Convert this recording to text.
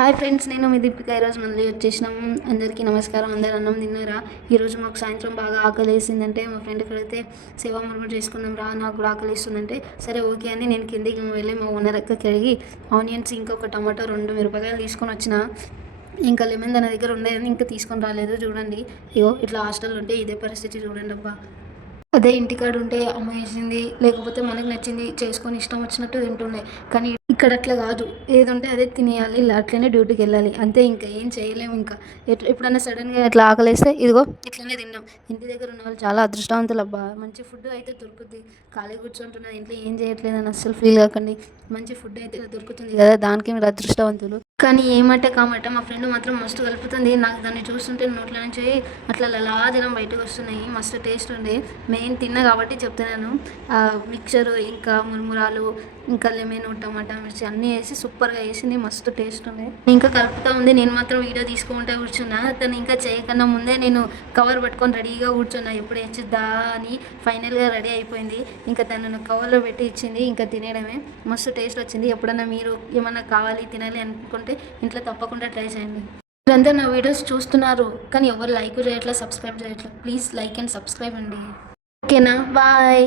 Hi friends, నేను మీ దీపిక. ఈరోజు మళ్ళీ వచ్చేసినాం. అందరికీ నమస్కారం. అందరు అన్నం తిన్నారా? ఈరోజు మాకు సాయంత్రం బాగా ఆకలి వేసిందంటే మా ఫ్రెండ్ ఎక్కడైతే సేవా మురుగు చేసుకుందాం రా, నాకు కూడా ఆకలి వేస్తుందంటే సరే ఓకే అని నేను కిందికి వెళ్ళి మా ఓనర్ అక్కకి అడిగి ఆనియన్స్ ఇంకా ఒక టమాటో 2 మిరపకాయలు తీసుకొని వచ్చిన. ఇంకా లెమన్ తన దగ్గర ఉండేది ఇంకా తీసుకొని రాలేదు. చూడండి, ఇగో ఇట్లా హాస్టల్ ఉంటే ఇదే పరిస్థితి. చూడండి అబ్బా, అదే ఇంటికాడ ఉంటే అమ్మ వేసింది లేకపోతే మనకు నచ్చింది చేసుకొని ఇష్టం వచ్చినట్టు తింటుండే. కానీ ఇక్కడ అట్లా కాదు, ఏది ఉంటే అదే తినేయాలి, ఇలా అట్లనే డ్యూటీకి వెళ్ళాలి అంతే. ఇంకా ఏం చేయలేము. ఇంకా ఎప్పుడైనా సడన్గా ఇట్లా ఆకలిస్తే ఇదిగో ఇట్లనే తిన్నాం. ఇంటి దగ్గర ఉన్న వాళ్ళు చాలా అదృష్టవంతులు అబ్బా. మంచి ఫుడ్ అయితే దొరుకుతుంది. ఖాళీ కూర్చుంటున్నా ఇంట్లో ఏం చేయట్లేదని అస్సలు ఫీల్ కాకండి. మంచి ఫుడ్ అయితే దొరుకుతుంది కదా, దానికి మీరు అదృష్టవంతులు. కానీ ఏమంటే కామాట మా ఫ్రెండ్ మాత్రం మస్తు కలుపుతుంది. నాకు దాన్ని చూస్తుంటే నోట్ల నుంచి అట్లా లాజనం బయటకు వస్తున్నాయి. మస్తు టేస్ట్ ఉంది. మెయిన్ తిన్నా కాబట్టి చెప్తున్నాను. మిక్చరు ఇంకా మురుమురాలు ఇంకా లెమన్ టమాటా మిర్చి అన్నీ వేసి సూపర్గా వేసింది. మస్తు టేస్ట్ ఉంది. ఇంకా కలుపుతూ ఉంది. నేను మాత్రం వీడియో తీసుకుంటే కూర్చున్నా. తను ఇంకా చేయకన్నా ముందే నేను కవర్ పట్టుకొని రెడీగా కూర్చున్నా, ఎప్పుడు వేసిద్దా అని. ఫైనల్గా రెడీ అయిపోయింది. ఇంకా తను కవర్లో పెట్టి ఇచ్చింది. ఇంకా తినేయడమే. మస్తు టేస్ట్ వచ్చింది. ఎప్పుడన్నా మీరు ఏమన్నా కావాలి తినాలి అనుకుంటే ఇంట్లో తప్పకుండా ట్రై చేయండి. మీరంతా నా వీడియోస్ చూస్తున్నారు కానీ ఎవరు లైక్ చేయట్లేదు, సబ్స్క్రైబ్ చేయట్లేదు. ప్లీజ్ లైక్ అండ్ సబ్స్క్రైబ్ అండి. ఓకేనా? బాయ్.